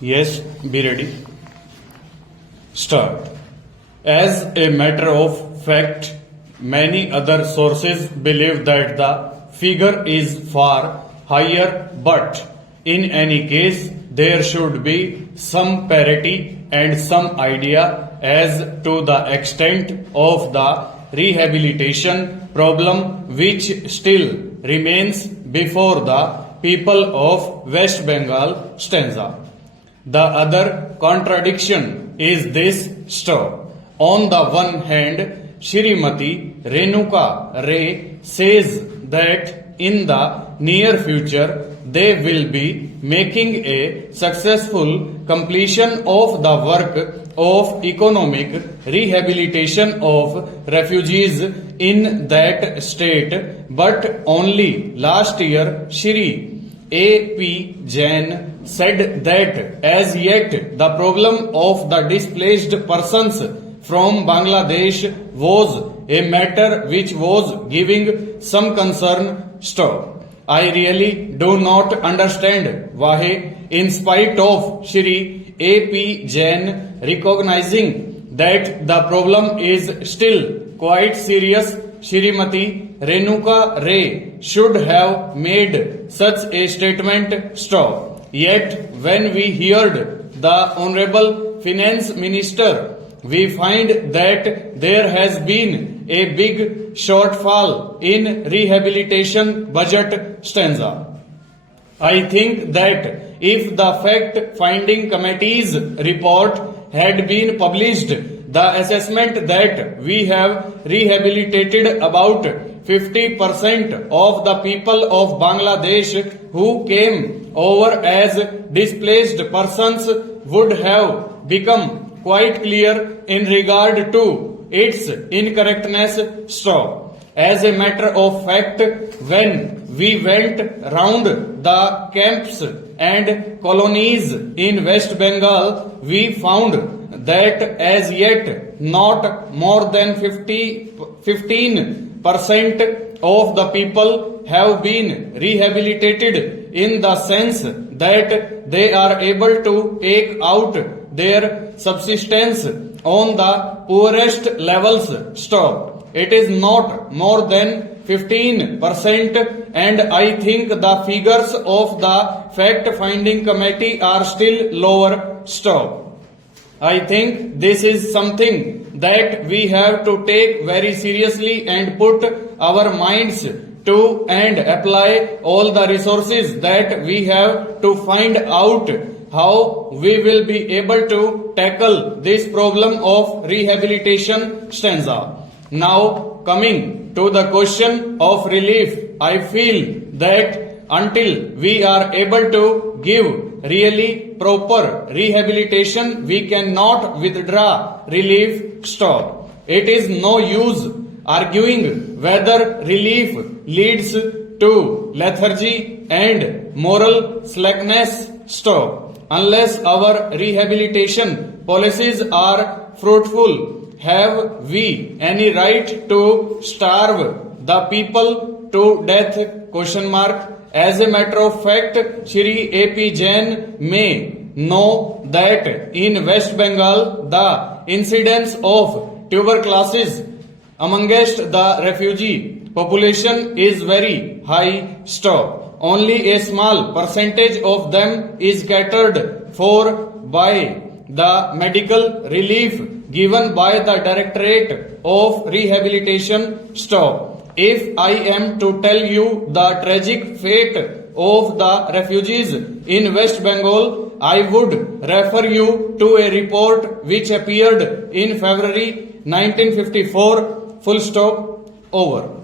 Yes, be ready. Start. As a matter of fact, many other sources believe that the figure is far higher, but in any case, there should be some parity and some idea as to the extent of the rehabilitation problem which still remains before the people of West Bengal stanza. The other contradiction is this stop. On the one hand, Shrimati Renuka Ray says that in the near future they will be making a successful completion of the work of economic rehabilitation of refugees in that state, but only last year Shri A.P. Jain said that as yet the problem of the displaced persons from Bangladesh was a matter which was giving some concern. Stop. I really do not understand why, in spite of Shri A.P. Jain recognizing that the problem is still quite serious, Shrimati Renuka Ray should have made such a statement. Stop. Yet, when we heard the Honorable Finance Minister, we find that there has been a big shortfall in rehabilitation budget stanza. I think that if the fact-finding committee's report had been published, the assessment that we have rehabilitated about 50% of the people of Bangladesh who came over as displaced persons would have become quite clear in regard to its incorrectness. Stop. As a matter of fact, when we went round the camps and colonies in West Bengal, we found that as yet not more than 15% of the people have been rehabilitated in the sense that they are able to take out their subsistence on the poorest levels. Stop. It is not more than 15%, and I think the figures of the fact-finding committee are still lower. Stop. I think this is something that we have to take very seriously and put our minds to and apply all the resources that we have to find out how we will be able to tackle this problem of rehabilitation stanza. Now, coming to the question of relief, I feel that until we are able to give really proper rehabilitation, we cannot withdraw relief. Stop. It is no use arguing whether relief leads to lethargy and moral slackness. Stop. Unless our rehabilitation policies are fruitful, have we any right to starve the people to death? Question mark. As a matter of fact, Shri A.P. Jain may know that in West Bengal the incidence of tuberculosis amongst the refugee population is very high. Stop. Only a small percentage of them is catered for by the medical relief given by the Directorate of Rehabilitation. Stop. If I am to tell you the tragic fate of the refugees in West Bengal, I would refer you to a report which appeared in February 1954. Full stop. Over.